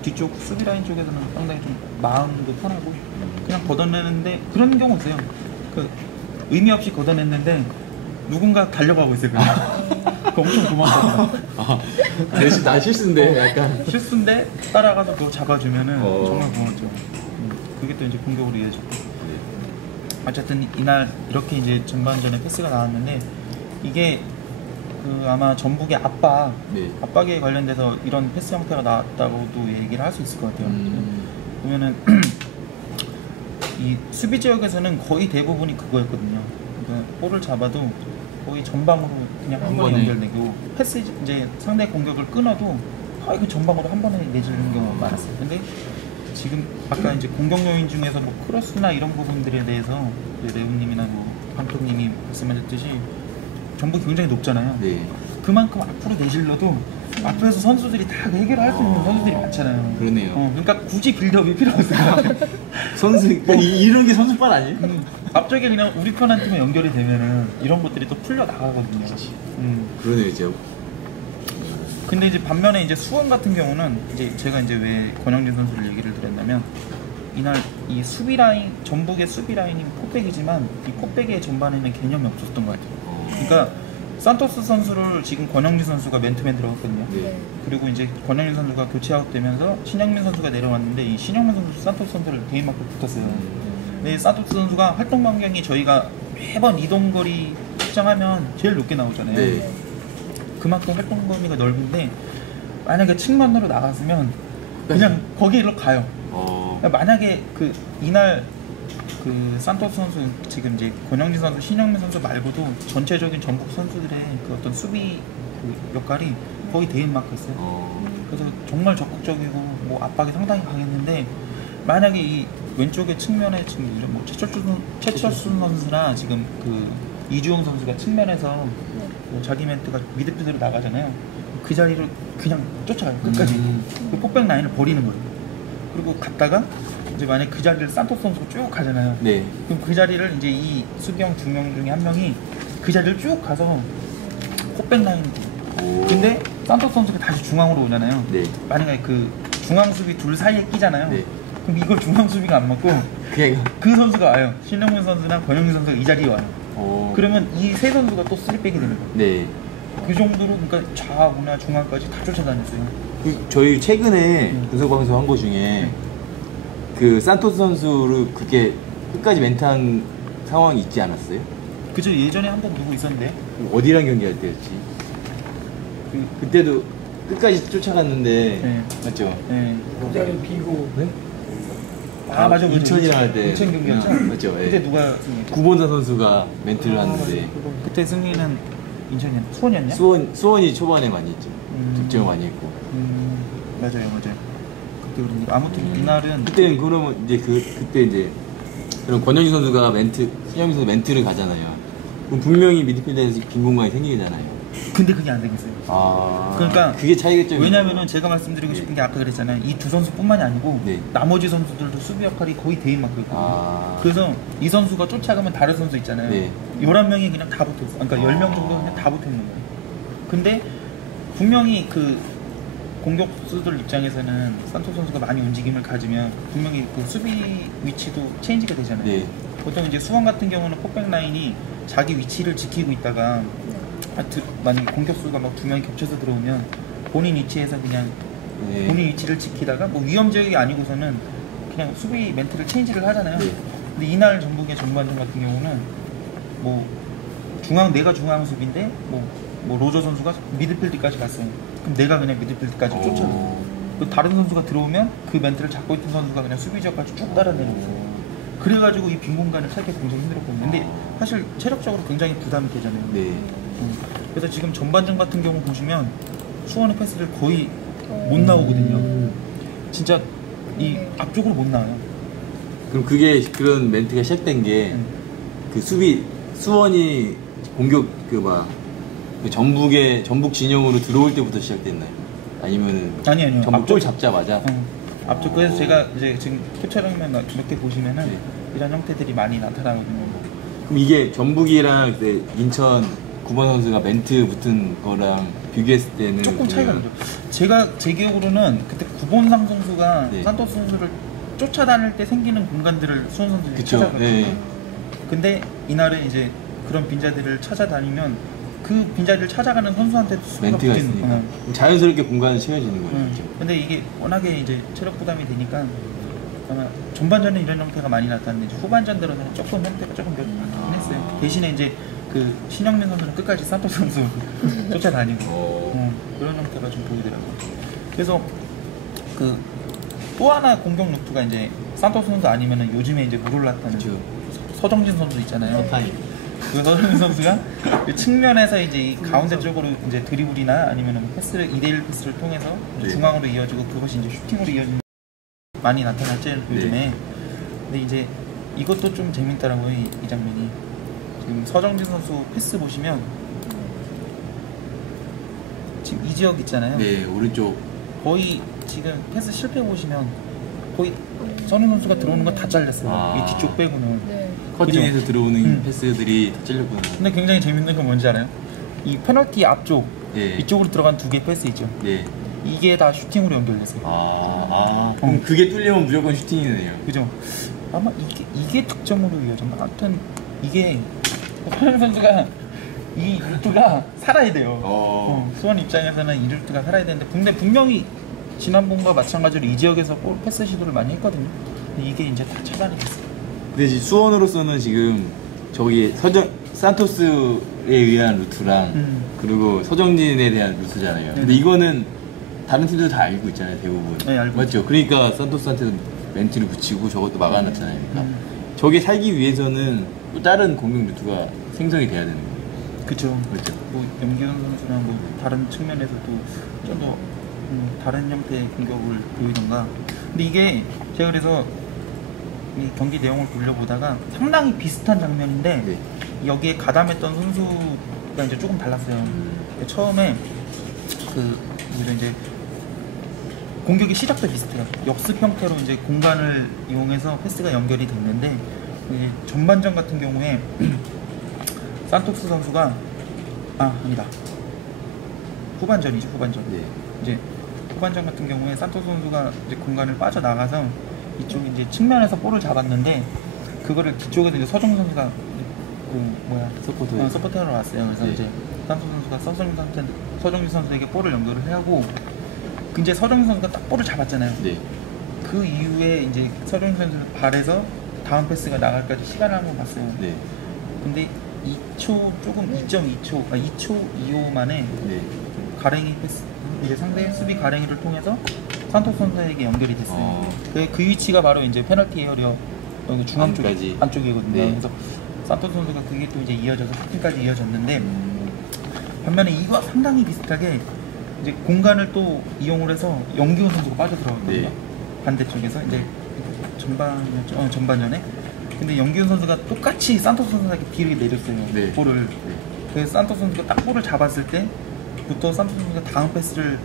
뒤쪽 수비 라인 쪽에서는 상당히 좀 마음도 편하고 그냥 걷어내는데 그런 경우 없어요. 그 의미 없이 걷어냈는데 누군가 달려가고 있어요. 그거 엄청 고맙거든요. 나 실수인데 약간. 실수인데 따라가서 그거 잡아주면은 어. 정말 고맙죠. 그게 또 이제 공격으로 이어지고. 어쨌든 이날 이렇게 이제 전반전에 패스가 나왔는데 이게 그 아마 전북의 압박에 관련돼서 이런 패스 형태가 나왔다고도 얘기를 할 수 있을 것 같아요. 보면은 이 수비 지역에서는 거의 대부분이 그거였거든요. 그러니까 볼을 잡아도 거의 전방으로 그냥 한 번에 연결되고 패스 이제 상대 공격을 끊어도 거의 그 전방으로 한 번에 내주는 경우가 많았어요. 근데 지금 아까 이제 공격 요인 중에서 뭐 크로스나 이런 부분들에 대해서 레오님이나 뭐 감독님이 말씀하셨듯이 전북이 굉장히 높잖아요. 네. 그만큼 앞으로 내실러도 앞에서 선수들이 다 해결할 수 있는 선수들이 많잖아요. 그러네요. 그러니까 굳이 빌드업이 필요 없어요. 선수 이런 게 선수빨 아니에요? 앞쪽에 그냥 우리 편한 팀에 연결이 되면은 이런 것들이 또 풀려 나가거든요. 그러네요, 이제. 근데 이제 반면에 이제 수원 같은 경우는 이제 제가 이제 왜 권영진 선수를 얘기를 드렸냐면 이날 이 수비 라인 전북의 수비 라인이 포백이지만 이 포백의 전반에는 개념이 없었던 것 같아요. 그러니까 산토스 선수를 지금 권영진 선수가 맨투맨 들어갔거든요. 네. 그리고 이제 권영진 선수가 교체 아웃되면서 신영민 선수가 내려왔는데 이 신영민 선수 산토스 선수를 개인 마크 붙었어요. 근데 산토스 선수가 활동 반경이 저희가 매번 이동거리 측정하면 제일 높게 나오잖아요. 네. 그만큼 활동 범위가 넓은데 만약에 측면으로 나갔으면 그냥 거기로 가요. 그러니까 만약에 그 이날 그 산토스 선수 지금 이제 권영진 선수, 신영민 선수 말고도 전체적인 전북 선수들의 그 어떤 수비 그 역할이 거의 대인 마크였어요. 그래서 정말 적극적이고 뭐 압박이 상당히 강했는데 만약에 이 왼쪽에 측면에 지금 이런 뭐 최철순 선수나 지금 그 이주영 선수가 측면에서 뭐 자기 멘트가 미드필드로 나가잖아요. 그 자리를 그냥 쫓아가요. 끝까지. 그 폭백 라인을 버리는 거예요. 그리고 갔다가 이제 만약 그 자리를 산토스 선수가 쭉 가잖아요. 네. 그럼 그 자리를 이제 이 수비형 2명 중에 한 명이 그 자리를 쭉 가서 폭백 라인. 근데 산토스 선수가 다시 중앙으로 오잖아요. 네. 만약에 그 중앙 수비 둘 사이에 끼잖아요. 네. 그럼 이걸 중앙 수비가 안 맞고 그 선수가 와요. 신영민 선수나 권영민 선수가 이 자리에 와요. 그러면 이 세 선수가 또 3백이 되는 거예요. 네. 그 정도로 그러니까 좌우나 중앙까지 다 쫓아다녔어요. 저희 최근에 분석 방송 한 거 중에 그 산토스 선수를 그게 끝까지 멘트한 상황이 있지 않았어요? 그죠. 예전에 한 번 누구 있었는데 어디랑 경기할 때였지? 그때도 끝까지 쫓아갔는데 네. 맞죠? 네. 갑자기 비고. 네? 아 맞아. 인천이랑 할 때 인천 경기였죠? 맞죠? 예. 그때 누가 승리했죠? 구본사 선수가 멘트를 하는데 그때 승리는 인천이었나? 수원이었냐? 수원이 초반에 많이 했죠. 득점 많이 했고. 맞아요. 그때 그런 아무튼 이날은 그때 그러면 이제 그때 이제 그럼 권영진 선수가 신영민 선수 멘트를 가잖아요. 그럼 분명히 미드필더에서 빈 공간이 생기잖아요. 근데 그게 안 되겠어요. 그러니까 그게 차이겠죠. 왜냐면은 제가 말씀드리고 싶은 게 아까 그랬잖아요. 이 두 선수뿐만이 아니고 네. 나머지 선수들도 수비 역할이 거의 대인 마크였거든요. 그래서 이 선수가 쫓아가면 다른 선수 있잖아요. 네. 11명이 그냥 다 붙어 있어. 그러니까 10명 정도 그냥 다 붙어 있는 거예요. 근데 분명히 그 공격수들 입장에서는 산토 선수가 많이 움직임을 가지면 분명히 그 수비 위치도 체인지가 되잖아요. 네. 보통 이제 수원 같은 경우는 폭백 라인이 자기 위치를 지키고 있다가 만약에 공격수가 막 2명이 겹쳐서 들어오면 본인 위치에서 그냥 본인 위치를 지키다가 뭐 위험 지역이 아니고서는 그냥 수비 멘트를 체인지를 하잖아요. 근데 이날 전북의 전반전 같은 경우는 뭐 내가 중앙 수비인데 뭐 로저 선수가 미드필드까지 갔어요. 그럼 내가 그냥 미드필드까지 쫓아가요. 다른 선수가 들어오면 그 멘트를 잡고 있던 선수가 그냥 수비 지역까지 쭉 따라내려고. 그래가지고 이 빈 공간을 찾기 굉장히 힘들었거든요. 근데 사실 체력적으로 굉장히 부담이 되잖아요. 네. 그래서 지금 전반전 같은 경우 보시면 수원의 패스를 거의 못 나오거든요. 진짜 이 앞쪽으로 못 나와요. 그럼 그게 그런 멘트가 시작된 게 그 수비 수원이 공격 그 전북 진영으로 들어올 때부터 시작됐나요? 아니면은 아니요. 전북 볼 잡자마자? 앞쪽 그래서 제가 이제 지금 캡처링만 몇 개 보시면은 네. 이런 형태들이 많이 나타나거든요. 그럼 이게 전북이랑 그때 인천 9번 선수가 멘트 붙은 거랑 비교했을 때는 조금 차이가 나죠. 제가 제 기억으로는 그때 구본상 선수가 네. 산토스 선수를 쫓아다닐 때 생기는 공간들을 수원 선수들이 그쵸. 찾아갔거든요. 네. 근데 이날은 이제 그런 빈자들을 찾아다니면 그 빈자리를 찾아가는 선수한테도 수비가 멘트가 붙이는 있으니까 거예요. 자연스럽게 공간을 채워지는 거예요. 근데 이게 워낙에 이제 체력 부담이 되니까 아마 전반전에 이런 형태가 많이 나타났는데 후반전 들어서는 조금 형태가 조금 바뀌긴 했어요. 대신에 이제 그 신영민 선수는 끝까지 산토스 선수 쫓아다니고 그런 형태가 좀 보이더라고요. 그래서 그 또 하나 공격 루트가 이제 산토스 선수 아니면은 요즘에 이제 물 올랐다는 서정진 선수 있잖아요. 그 서정진 선수가 그 측면에서 이제 이 가운데 쪽으로 이제 드리블이나 아니면은 패스를 2대1 패스를 통해서 네. 중앙으로 이어지고 그것이 이제 슈팅으로 이어지는 많이 나타났죠 요즘에. 네. 근데 이제 이것도 좀 재밌더라고요 이 장면이. 지금 서정진 선수 패스 보시면 지금 이 지역 있잖아요. 네, 오른쪽. 거의 지금 패스 실패 보시면 거의 선우 선수가 들어오는 건 다 잘렸어요. 이 뒤쪽 빼고는. 네. 커팅에서 그죠? 들어오는 패스들이 다 찔렸구나. 근데 굉장히 재밌는 건 뭔지 알아요? 이 페널티 앞쪽 네. 이쪽으로 들어간 두 개 패스 있죠. 네. 이게 다 슈팅으로 연결됐어요. 그럼 그게 뚫리면 무조건 슈팅이네요. 그죠? 아마 이게 득점으로 이어졌나? 하여튼 이게 서현 선수가 이 루트가 살아야 돼요. 수원 입장에서는 이 루트가 살아야 되는데 근데 분명히 지난번과 마찬가지로 이 지역에서 볼 패스 시도를 많이 했거든요. 근데 이게 이제 다 차단이 됐어요. 근데 이제 수원으로서는 지금 저기 산토스에 의한 루트랑 그리고 서정진에 대한 루트잖아요. 근데 이거는 다른 팀들도 다 알고 있잖아요, 대부분. 네, 알고 맞죠? 그러니까 산토스한테도 멘트를 붙이고 저것도 막아놨잖아요. 그러니까 저게 살기 위해서는 또 다른 공격 루트가 생성이 돼야 되는 거예요. 그쵸. 그렇죠. 뭐 염기현 선수나 뭐 다른 측면에서도 좀 더 다른 형태의 공격을 보이던가. 근데 이게 제가 그래서 이 경기 내용을 돌려보다가 상당히 비슷한 장면인데 네. 여기에 가담했던 선수가 이제 조금 달랐어요. 처음에 그 뭐죠 이제 공격의 시작도 비슷해요. 역습 형태로 이제 공간을 이용해서 패스가 연결이 됐는데 이제 전반전 같은 경우에 산토스 선수가 아니다 후반전이죠. 후반전. 네. 이제 후반전 같은 경우에 산토스 선수가 이제 공간을 빠져나가서 이쪽 이제 측면에서 볼을 잡았는데 그거를 뒤쪽에서 이제 서정 선수가 서포터로 왔어요. 그래서 네. 이제 산토스 선수가 서정진 선수에게 볼을 연결을 하고 이제 서정진 선수가 딱 볼을 잡았잖아요. 네. 그 이후에 이제 서정진 선수 발에서 다음 패스가 나갈까지 시간을 한번 봤어요. 네. 근데 2초 조금 2.2초 2초 2호 만에 네. 가랭이 패스 이제 상대 수비 가랭이를 통해서 산토스 선수에게 연결이 됐어요. 그 위치가 바로 이제 페널티 에어리어 여기 중앙 쪽 안쪽이거든요. 네. 그래서 산토스 선수가 그게 또 이제 이어져서 슈팅까지 이어졌는데 반면에 이거 상당히 비슷하게 이제 공간을 또 이용을 해서 영기훈 선수가 빠져들어갔거든요. 네. 반대쪽에서 이제 전반전에. 근데 영기훈 선수가 똑같이 산토스 선수에게 뒤를 내렸어요. 네. 볼을. 네. 그래서 산토스 선수가 딱 볼을 잡았을 때부터 산토스 선수가 다음 패스를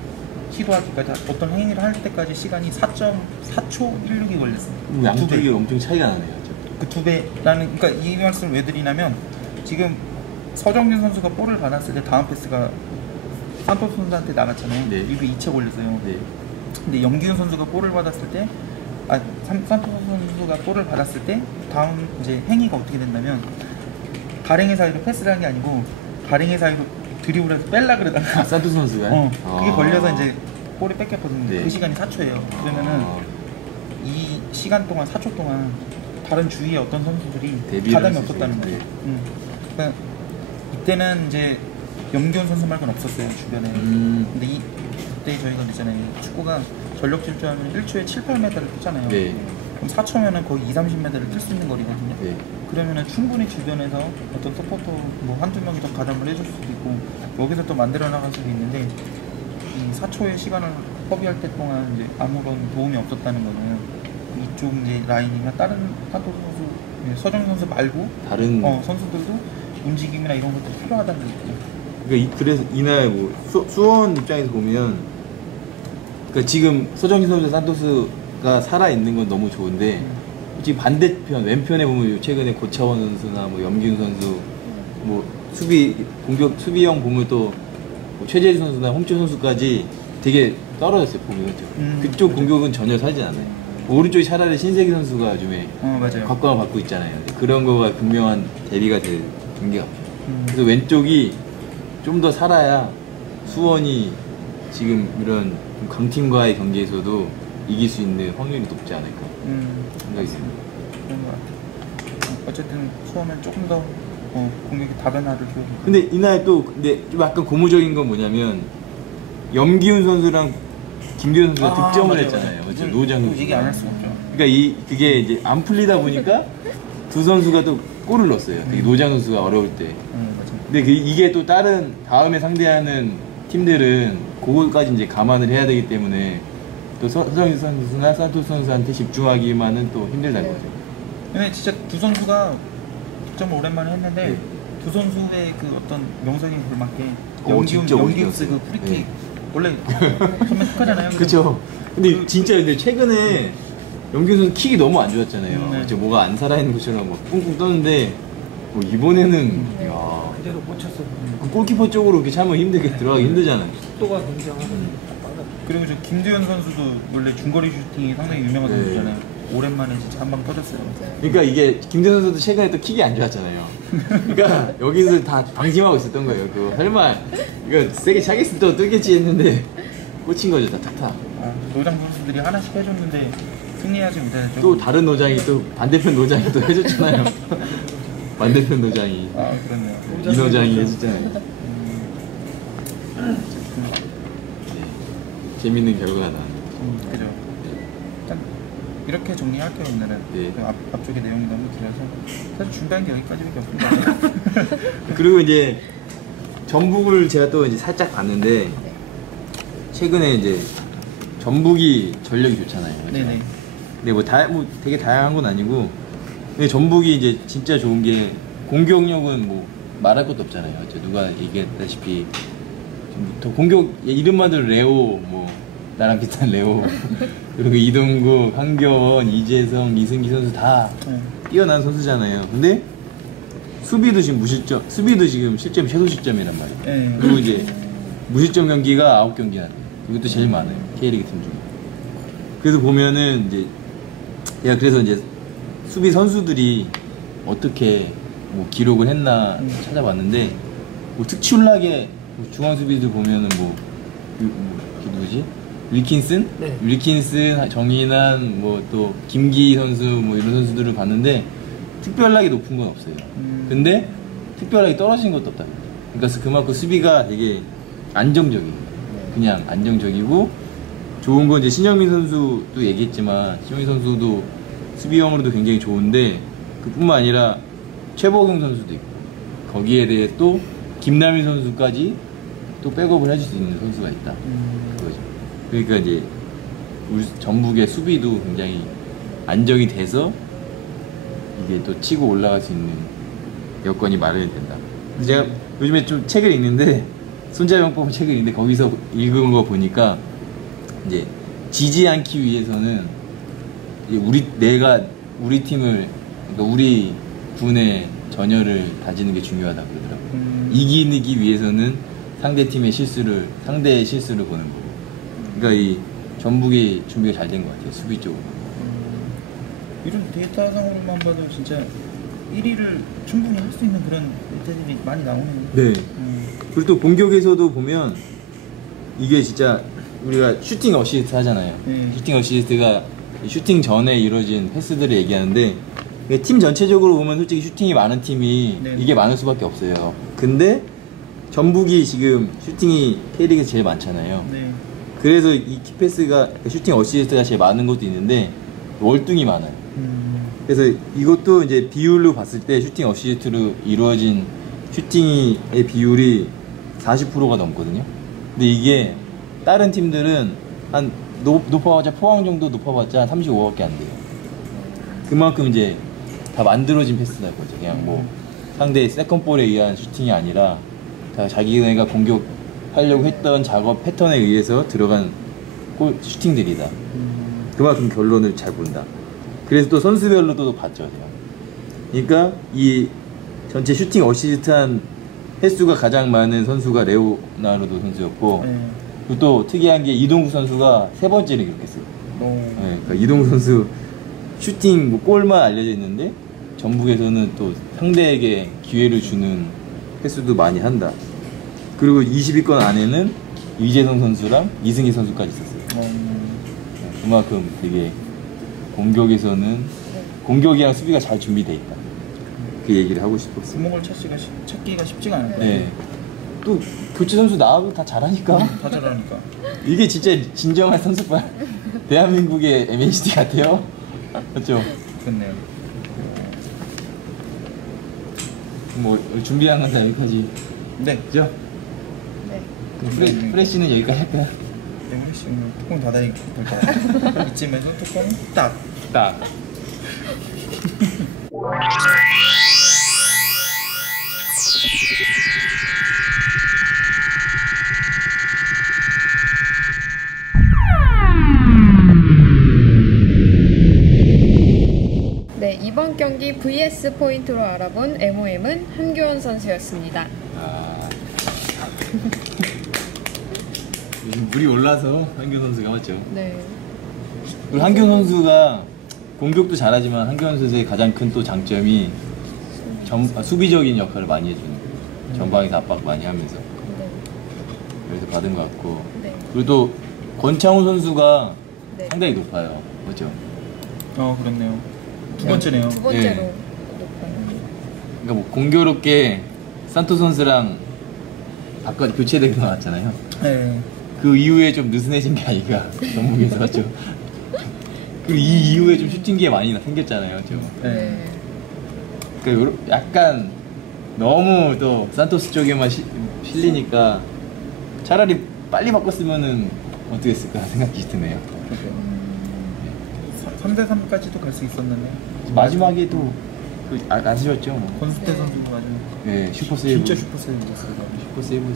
시도하기까지 어떤 행위를 할 때까지 시간이 4.4초 16이 걸렸어요. 양쪽이 엄청 차이가 나네요. 그 두 배라는 그러니까 이 말씀을 왜 드리냐면 지금 서정진 선수가 볼을 받았을 때 다음 패스가 산토스 선수한테 나갔잖아요. 네. 이게 2초 걸렸어요. 네. 근데 염기훈 선수가 볼을 받았을 때 산토스 선수가 볼을 받았을 때 다음 이제 행위가 어떻게 된다면 가랭이 사이로 패스를 한 게 아니고 가랭이 사이로 드리블해서 뺄라 그러다가 산토스 선수가요? 그게 걸려서 이제 볼이 뺏겼거든요. 네. 그 시간이 4초예요. 그러면은 이 시간 동안 4초 동안 다른 주위에 어떤 선수들이 가담이 없었다는 거예요. 그러니까 이때는 이제 염기훈 선수 말고는 없었어요 주변에. 근데 이때 저희가 있잖아요. 축구가 전력 질주하면 1초에 7, 8m를 뛰잖아요. 네. 그럼 4초면은 거의 2, 30m를 뛸 수 있는 거리거든요. 네. 그러면은 충분히 주변에서 어떤 서포터 뭐 한두 명이 더 가담을 해줄 수도 있고 여기서 또 만들어 나갈 수도 있는데 이 4초의 시간을 허비할 때 동안 이제 아무런 도움이 없었다는 거는 이쪽 이제 라인이나 다른 한도 선수, 서정 선수 말고 다른 선수들도 움직임이나 이런 것도 필요하다는 거죠. 그러니까 그래서 이날 뭐 수원 입장에서 보면 그러니까 지금 서정희 선수 산토스가 살아 있는 건 너무 좋은데 지금 반대편 왼편에 보면 최근에 고차원 선수나 뭐 염기훈 선수 뭐 수비형 보면 또뭐 최재수 선수나 홍철 선수까지 되게 떨어졌어요 보면 그쪽 맞아. 공격은 전혀 살지 않아요. 오른쪽이 차라리 신세기 선수가 요즘에 맞아요. 각광을 받고 있잖아요. 그런 거가 분명한 대비가 될 경기가 없죠. 그래서 왼쪽이 좀 더 살아야 수원이 지금 이런 강팀과의 경기에서도 이길 수 있는 확률이 높지 않을까 생각이 듭니다. 그런 것 같아요. 어쨌든 수원은 조금 더 공격의 다변화를 키우고. 근데 이날 또 근데 좀 약간 고무적인 건 뭐냐면 염기훈 선수랑 김기훈 선수가 득점을 맞아요, 했잖아요. 맞아요. 그렇죠? 노장 얘기 안 할 수가 없죠. 그러니까 그게 이제 안 풀리다 보니까 두 선수가 또 골을 넣었어요. 되게 노장 선수가 어려울 때. 맞아요. 근데 이게 또 다음에 상대하는 팀들은 그거까지 이제 감안을 해야 되기 때문에 또 서정희 선수나 산토스 선수한테 집중하기만은 또 힘들다는 거죠. 근데 진짜 두 선수가 득점을 오랜만에 했는데 네. 두 선수의 그 어떤 명성에 걸맞게 진짜 염기훈스 그 멋있었어요. 프리킥 네. 원래 정말 축하잖아요. 그쵸. 근데 진짜 근데 최근에 염기훈 선수 킥이 너무 안 좋았잖아요. 네. 진짜 뭐가 안 살아있는 것처럼 막 뿡뿡 떴는데 뭐 이번에는 야, 그대로 못 쳤어. 그 골키퍼 쪽으로 이렇게 차면 들어가기 힘들잖아요. 속도가 굉장하고. 그리고 저 김두현 선수도 원래 중거리 슈팅이 상당히 유명한 네. 선수잖아요. 오랜만에 진짜 한 방 터졌어요. 그러니까 이게 김대현 선수도 최근에 또 킥이 안 좋았잖아요. 그러니까 여기서 다 방심하고 있었던 거예요. 그 설마 이거 세게 차겠으면 또 뜨겠지 했는데 꽂힌 거죠, 다 탁탁. 노장 선수들이 하나씩 해줬는데 승리하지 못했죠. 또 다른 노장이 또 반대편 노장이 또 해줬잖아요. 반대편 노장이 그렇네요. 이 노장이 해줬잖아요. 재밌는 결과가 나왔네요. 그죠. 일단 이렇게 정리할게요 오늘은. 네. 그 앞쪽에 내용이 너무 길어서 사실 준비한 게 여기까지밖에 없습니다. 그리고 이제 전북을 제가 또 이제 살짝 봤는데 최근에 이제 전북이 전력이 좋잖아요. 그렇죠? 네네. 근데 뭐 되게 다양한 건 아니고 근데 전북이 이제 진짜 좋은 게 공격력은 뭐 말할 것도 없잖아요. 누가 얘기했다시피 더 공격 이름만 들어 레오 뭐 나랑 비슷한 레오 그리고 이동국, 한겨원, 이재성, 이승기 선수 다 뛰어난 선수잖아요. 근데 수비도 지금 실점 최소 실점이란 말이에요. 네. 그리고 이제 무실점 경기가 9경기나 돼요. 이것도 제일 많아요. K리그 팀 중에. 그래서 보면은 그래서 이제 수비 선수들이 어떻게 뭐 기록을 했나 찾아봤는데 뭐 특출나게 중앙 수비들 보면은 누구지? 윌킨슨? 네. 윌킨슨, 정인환, 뭐 또 김기 선수 뭐 이런 선수들을 봤는데 특별하게 높은 건 없어요. 근데 특별하게 떨어진 것도 없다. 그러니까 그만큼 수비가 되게 안정적이에요. 그냥 안정적이고 좋은 건 이제 신영민 선수도 얘기했지만 신영민 선수도 수비형으로도 굉장히 좋은데 그뿐만 아니라 최보경 선수도 있고 거기에 대해 또 김남일 선수까지 또 백업을 해줄 수 있는 선수가 있다. 그거죠. 그러니까 이제 우리 전북의 수비도 굉장히 안정이 돼서 이게 또 치고 올라갈 수 있는 여건이 마련이 된다. 제가 요즘에 좀 책을 읽는데 손자병법 책을 읽는데 거기서 읽은 거 보니까 이제 지지 않기 위해서는 우리 팀을 그러니까 우리 군의 전열을 다지는 게 중요하다 그러더라고요. 이기기 위해서는 상대의 실수를 보는 거고. 그러니까 이 전북이 준비가 잘 된 것 같아요. 수비 쪽으로. 이런 데이터상으로만 봐도 진짜 1위를 충분히 할 수 있는 그런 데이터들이 많이 나오네요. 네. 그리고 또 공격에서도 보면 이게 진짜 우리가 슈팅 어시스트 하잖아요. 슈팅 어시스트가 슈팅 전에 이루어진 패스들을 얘기하는데 팀 전체적으로 보면 솔직히 슈팅이 많은 팀이 이게 많을 수밖에 없어요. 근데 전북이 지금 슈팅이 K리그에서 제일 많잖아요. 네. 그래서 이 키패스가 슈팅 어시스트가 제일 많은 것도 있는데 월등히 많아요. 그래서 이것도 이제 비율로 봤을 때 슈팅 어시스트로 이루어진 슈팅의 비율이 40%가 넘거든요. 근데 이게 다른 팀들은 한 높아봤자 포항 정도 높아봤자 한 35밖에 안 돼요. 그만큼 이제 다 만들어진 패스다 거죠. 그냥 뭐 상대의 세컨볼에 의한 슈팅이 아니라 다 자기네가 공격하려고 했던 작업 패턴에 의해서 들어간 슈팅들이다. 그만큼 결론을 잘 본다. 그래서 또 선수별로도 또 봤죠. 제가. 그러니까 이 전체 슈팅 어시스트한 횟수가 가장 많은 선수가 레오나르도 선수였고 그리고 또 특이한 게 이동국 선수가 3번째를 기록했어요. 네, 그러니까 이동국 선수 슈팅 뭐 골만 알려져 있는데 전북에서는 또 상대에게 기회를 주는 횟수도 많이 한다. 그리고 20위권 안에는 이재성 선수랑 이승희 선수까지 있었어요. 그만큼 되게 공격에서는 공격이랑 수비가 잘 준비돼 있다. 그 얘기를 하고 싶었어요. 구멍을 찾기가 쉽지가 않아요. 네. 또 교체 선수 나와도 다 잘하니까. 다 잘하니까. 이게 진짜 진정한 선수발. 대한민국의 MNCT 같아요. 맞죠? 그렇네요. 뭐 준비한 건 다 여기까지. 네. 그죠? 네. 그럼 프레시는 여기까지 할까요? 네, 우리 지금 뚜껑 닫아니까 될것 같아요. 이쯤에서 뚜껑 딱. 딱. 네, 이번 경기 VS 포인트로 알아본 MOM은 한교원 선수였습니다. 요즘 물이 올라서 한규 선수가 맞죠? 네. 그리고 한규 선수가 공격도 잘하지만 한규 선수의 가장 큰 또 장점이 수비적인 역할을 많이 해주는 거예요. 전방에서 압박 많이 하면서 네. 그래서 받은 것 같고 네. 그리고 또 권창훈 선수가 네. 상당히 높아요. 맞죠? 그렇네요. 두 번째네요. 두 번째로 네. 높아요. 그러니까 뭐 공교롭게 산토 선수랑 아까 교체되고 나왔잖아요. 네. 그 이후에 좀 느슨해진 게 아닌가 전북에서 맞죠? 그리고 이 이후에 좀 슈팅기에 많이 생겼잖아요, 좀. 네. 그러니까 약간 너무 또 산토스 쪽에만 실리니까 차라리 빨리 바꿨으면은 어떻게 했을까 생각이 드네요. 3대3까지도 갈 수 있었는데 마지막에도 아쉬웠죠. 뭐. 권수태 선수가 마지막 네, 슈퍼 세이브. 진짜 슈퍼 세이브였어요. 슈퍼 세이브.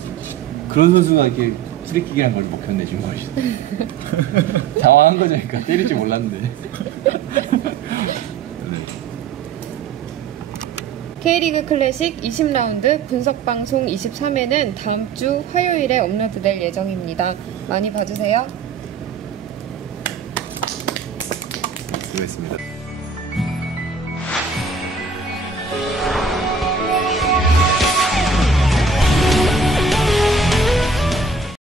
그런 선수가 이렇게 프리킥이란 걸 먹혔네 준 것이. 당황한 거죠, 그러니까 때릴 줄 몰랐는데. 네. K리그 클래식 20라운드 분석 방송 23회는 다음 주 화요일에 업로드될 예정입니다. 많이 봐주세요. 수고했습니다.